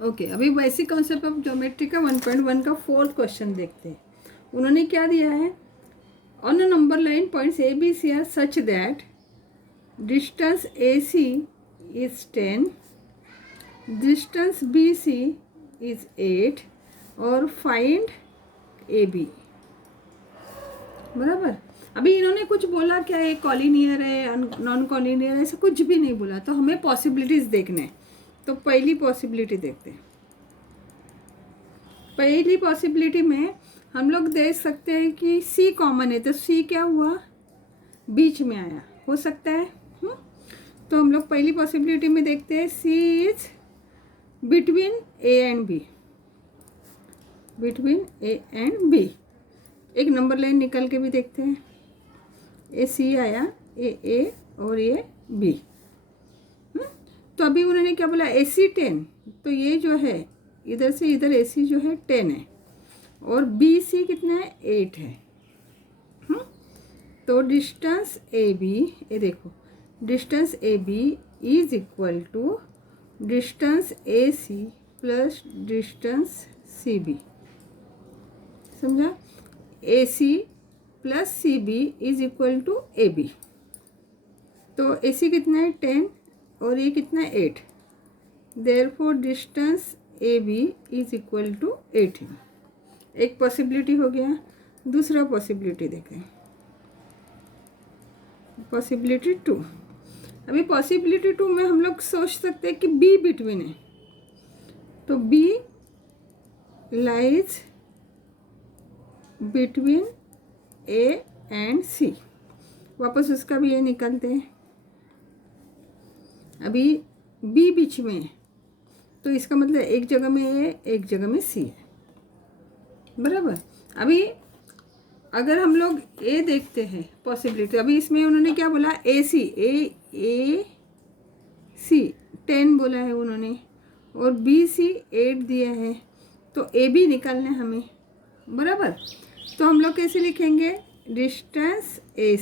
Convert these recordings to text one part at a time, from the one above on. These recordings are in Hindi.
ओके, अभी बेसिक कॉन्सेप्ट ऑफ ज्योमेट्री का 1.1 का फोर्थ क्वेश्चन देखते हैं। उन्होंने क्या दिया है, on a number line points A B C are such that distance A C is 10, distance B C is 8 और फाइंड ए बी। बराबर। अभी इन्होंने कुछ बोला क्या, ये कॉलिनियर है नॉन कॉलिनियर है, ऐसा कुछ भी नहीं बोला, तो हमें पॉसिबिलिटीज देखने हैं। तो पहली पॉसिबिलिटी देखते हैं। पहली पॉसिबिलिटी में हम लोग देख सकते हैं कि सी कॉमन है, तो सी क्या हुआ, बीच में आया, हो सकता है। तो हम लोग पहली पॉसिबिलिटी में देखते हैं C is between A and B, between A and B. एक नंबर लाइन निकल के भी देखते हैं, ए सी आया, ए और ये बी। तो अभी उन्होंने क्या बोला, ए सी 10, तो ये जो है इधर से इधर ए सी जो है 10 है और बी सी कितना है, 8 है। तो डिस्टेंस ए बी, ये देखो, distance A B is equal to distance A C plus distance C B. समझा, A C plus C B is equal to A B. तो ए सी कितना है, 10 और ये कितना है, 8। Therefore distance A B is equal to 18। एक पॉसिबिलिटी हो गया। दूसरा पॉसिबिलिटी देखें, पॉसिबिलिटी 2। अभी पॉसिबिलिटी 2 में हम लोग सोच सकते हैं कि बी बिटवीन है, तो B lies between A and C. वापस उसका भी ये निकालते हैं। अभी बी बीच में है, तो इसका मतलब एक जगह में ए एक जगह में सी है। बराबर। अभी अगर हम लोग ए देखते हैं पॉसिबिलिटी, अभी इसमें उन्होंने क्या बोला, ए सी, ए सी 10 बोला है उन्होंने और बी सी 8 दिया है, तो ए बी निकालना है हमें। बराबर। तो हम लोग कैसे लिखेंगे, distance A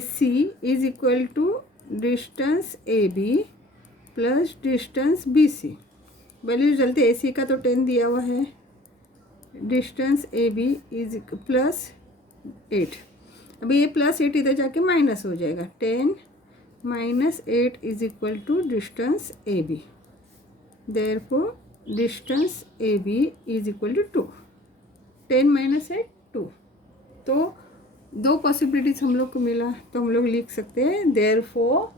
C is equal to distance A B plus distance B C. Value चलते, ए सी का तो 10 दिया हुआ है, distance A B is plus 8। अभी ये प्लस 8 इधर जाके माइनस हो जाएगा, 10 minus 8 is equal to distance A B. Therefore distance A B is equal to 2। 10 minus 8 2। तो दो पॉसिबिलिटीज हम लोग को मिला, तो हम लोग लिख सकते हैं therefore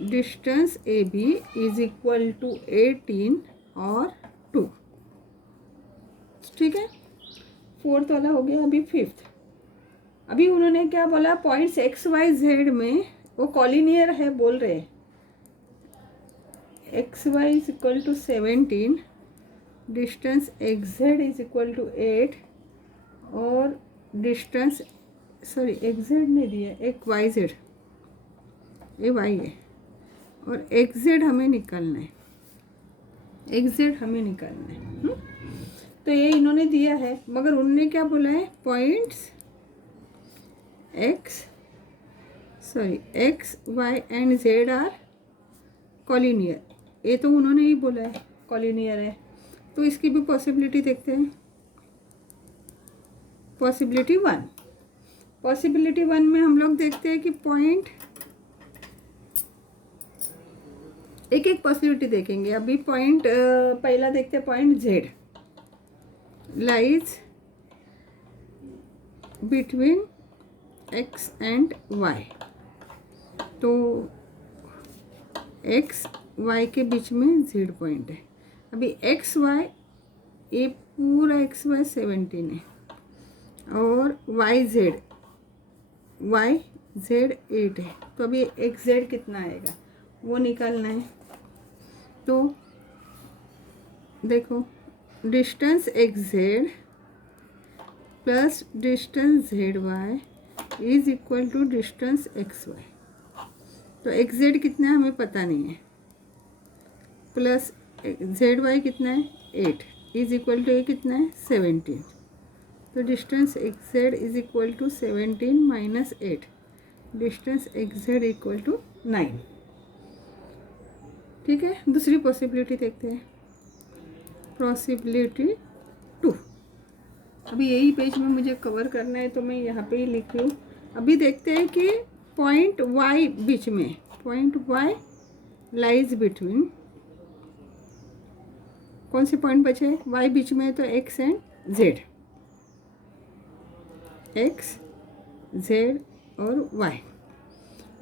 distance A B is equal to 18 और 2। ठीक है, फोर्थ वाला हो गया। अभी फिफ्थ। अभी उन्होंने क्या बोला, पॉइंट्स एक्स वाई जेड में वो कॉलिनियर है बोल रहे हैं। X Y is equal to 17, distance X Z is equal to 8 और डिस्टेंस, सॉरी एक्स जेड नहीं दिया, एक वाई जेड, ये वाई है और एक्स जेड हमें निकालना है, एक्स जेड हमें निकालना है। तो ये इन्होंने दिया है, मगर उन्होंने क्या बोला है, points X Y and Z are collinear. ये तो उन्होंने ही बोला है कॉलिनियर है, तो इसकी भी पॉसिबिलिटी देखते हैं। पॉसिबिलिटी 1, पॉसिबिलिटी 1 में हम लोग देखते हैं कि पॉइंट, एक एक पॉसिबिलिटी देखेंगे। अभी पॉइंट पहला देखते हैं, point Z lies between X and Y. तो एक्स वाई के बीच में जेड पॉइंट है। अभी एक्स वाई, ये पूरा एक्स वाई 17 है और वाई जेड 8 है। तो अभी एक्स जेड कितना आएगा वो निकालना है। तो देखो, distance X Z plus distance Z Y is equal to distance X Y. तो एक्स जेड कितना है हमें पता नहीं है, प्लस जेड वाई कितना है 8 इज इक्वल टू ये कितना है 17। तो distance X Z is equal to 17 minus 8, distance X Z equal to 9। ठीक है, दूसरी पॉसिबिलिटी देखते हैं, पॉसिबिलिटी 2। अभी यही पेज में मुझे कवर करना है तो मैं यहाँ पे ही लिख रही हूँ। अभी देखते हैं कि पॉइंट y बीच में, पॉइंट y लाइज बिटवीन, कौन से पॉइंट बचे, y बीच में है तो x and z, x z और y।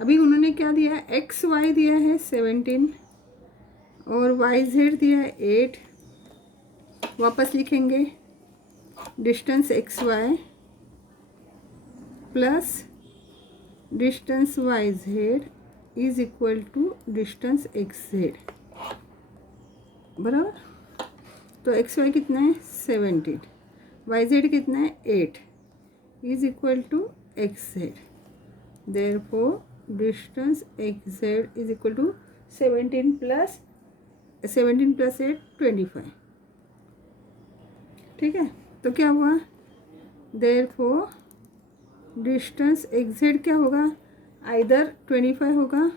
अभी उन्होंने क्या दिया, एक्स वाई दिया है 17 और वाई जेड दिया है 8। वापस लिखेंगे, distance X Y plus distance Y Z is equal to distance X Z, बराबर। तो एक्स वाई कितना है 17, वाई जेड कितना है 8 is equal to X Z. Therefore distance X Z is equal to 17 plus 8 25। ठीक है, तो क्या हुआ, देयरफॉर डिस्टेंस एक्स जेड क्या होगा, आइदर 25 होगा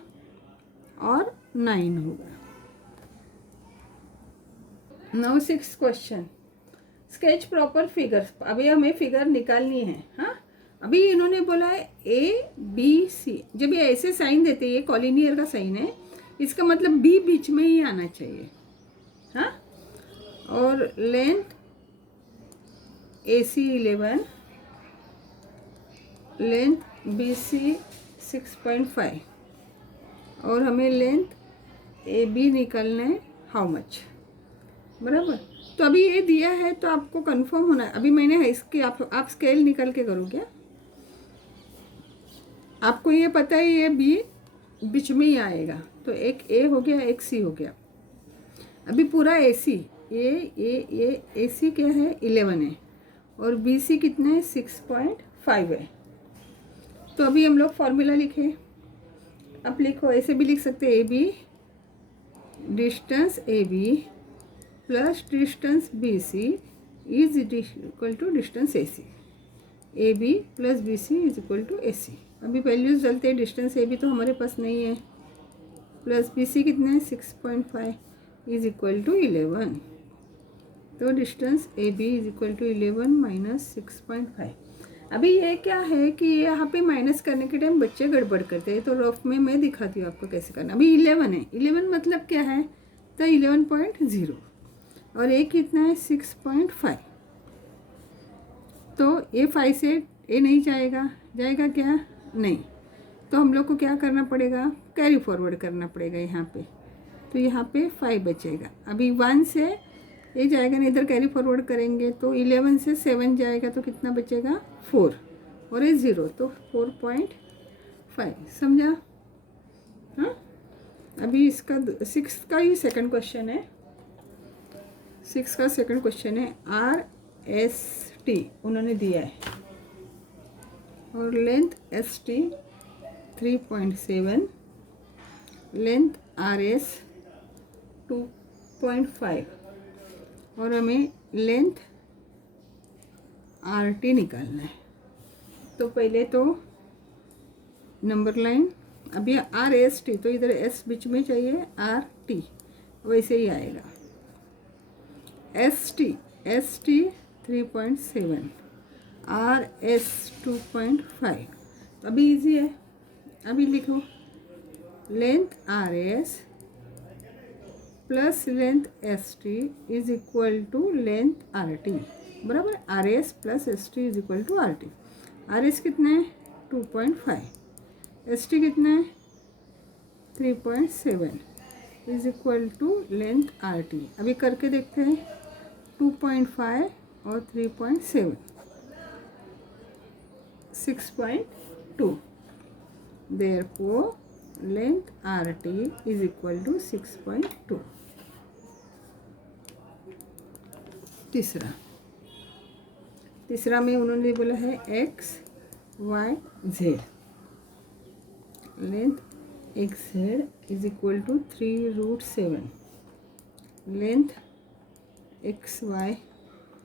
और 9 होगा। Now 6 question, sketch proper figures. अभी हमें फिगर निकालनी है। हाँ, अभी इन्होंने बोला है ए बी सी, जब ये ऐसे साइन देते हैं, ये कॉलिनियर का साइन है, इसका मतलब बी बीच में ही आना चाहिए। हाँ, और लेंथ ए सी 11, लेंथ बी सी 6.5 और हमें लेंथ ए बी निकालना है, हाउ मच, बराबर। तो अभी ये दिया है तो आपको कंफर्म होना है। अभी मैंने इसकी आप स्केल निकल के करो क्या, आपको ये पता है ये बी बीच में ही आएगा, तो एक ए हो गया, एक सी हो गया। अभी पूरा ए सी, ए सी क्या है 11 है और बी सी कितना है 6.5 है। तो अभी हम लोग फॉर्मूला लिखे, अब लिखो, ऐसे भी लिख सकते हैं, A B distance A B plus distance B C is equal to distance A C, A B plus B C is equal to A C. अभी वैल्यूज डालते हैं, डिस्टेंस ए बी तो हमारे पास नहीं है, प्लस बी सी कितना है 6.5 इज इक्वल टू 11। तो distance A B is equal to 11 minus 6.5। अभी ये क्या है कि यहाँ पे माइनस करने के टाइम बच्चे गड़बड़ करते हैं, तो रफ में मैं दिखाती हूँ आपको कैसे करना। अभी 11 है, 11 मतलब क्या है, तो 11.0 और ए कितना है 6.5, तो ये 5 से ए नहीं जाएगा, जाएगा क्या, नहीं। तो हम लोग को क्या करना पड़ेगा, कैरी फॉरवर्ड करना पड़ेगा यहाँ पे, तो यहाँ पे 5 बचेगा। अभी 1 से ये जाएगा नहीं, इधर कैरी फॉरवर्ड करेंगे तो 11 से 7 जाएगा तो कितना बचेगा 4 और ये 0, तो 4.5। समझा। हाँ, अभी इसका 6 का ही सेकंड क्वेश्चन है, 6 का सेकंड क्वेश्चन है, आर एस टी उन्होंने दिया है और length S T 3.7, length R S 2.5 और हमें लेंथ आर टी निकालना है। तो पहले तो नंबर लाइन, अभी आर एस टी तो इधर एस बीच में चाहिए, आर टी वैसे ही आएगा, एस टी 3.7, आर एस 2.5। तो अभी इजी है, अभी लिखो length R S plus length S T is equal to length R T, बराबर। R S plus S T is equal to R T. R S कितना है 2.5, एस टी कितना है 3.7 is equal to length R T. अभी करके देखते हैं, 2.5 और 3.7 6.2, therefore length RT is equal to 6.2। तीसरा में उन्होंने बोला है X Y Z, length X Z is equal to 3√7, length X Y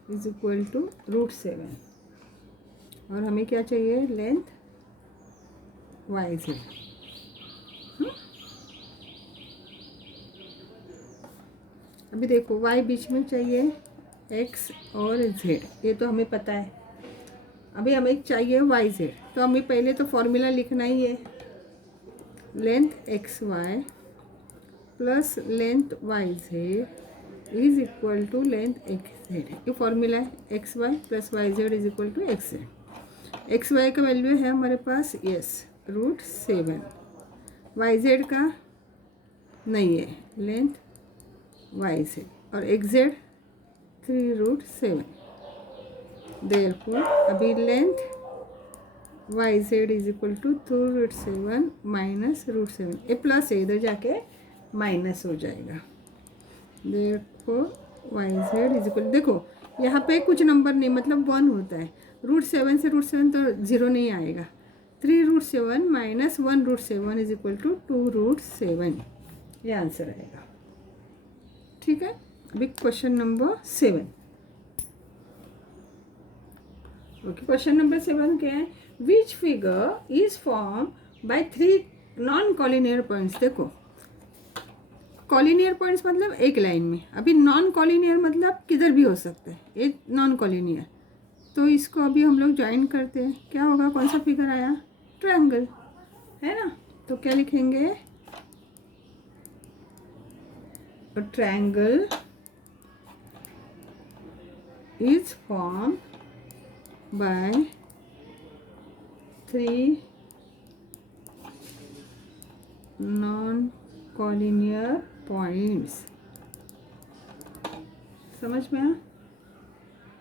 is equal to √7 और हमें क्या चाहिए, लेंथ वाई जेड। अभी देखो y बीच में चाहिए x और z, ये तो हमें पता है। अभी हमें चाहिए वाई जेड, तो हमें पहले तो फॉर्मूला लिखना ही है, length X Y plus length Y Z is equal to length X Z. ये फॉर्मूला है, X Y plus Y Z is equal to X Z. X Y का वैल्यू है हमारे पास √7, वाई जेड का नहीं है, लेंथ वाई जेड, और एक्स जेड 3√7। देयरफॉर अभी length Y Z is equal to 2√7 minus √7, ये प्लस है, इधर जाके माइनस हो जाएगा। Therefore Y Z is equal, देखो यहाँ पे कुछ नंबर नहीं, मतलब 1 होता है, √7 से √7 तो 0 नहीं आएगा। 3√7 माइनस 1√7 इज इक्वल टू 2√7, ये आंसर आएगा। ठीक है, अभी question number 7। Okay, question number 7 क्या है? Which figure is form by 3 non collinear points. देखो कॉलिनियर पॉइंट्स मतलब एक लाइन में, अभी नॉन कॉलिनियर मतलब किधर भी हो सकते हैं, एक नॉन कॉलिनियर। तो इसको अभी हम लोग ज्वाइन करते हैं, क्या होगा, कौन सा फिगर आया? ट्रायंगल, है ना। तो क्या लिखेंगे? Triangle is form by 3 non-collinear points। समझ में आया?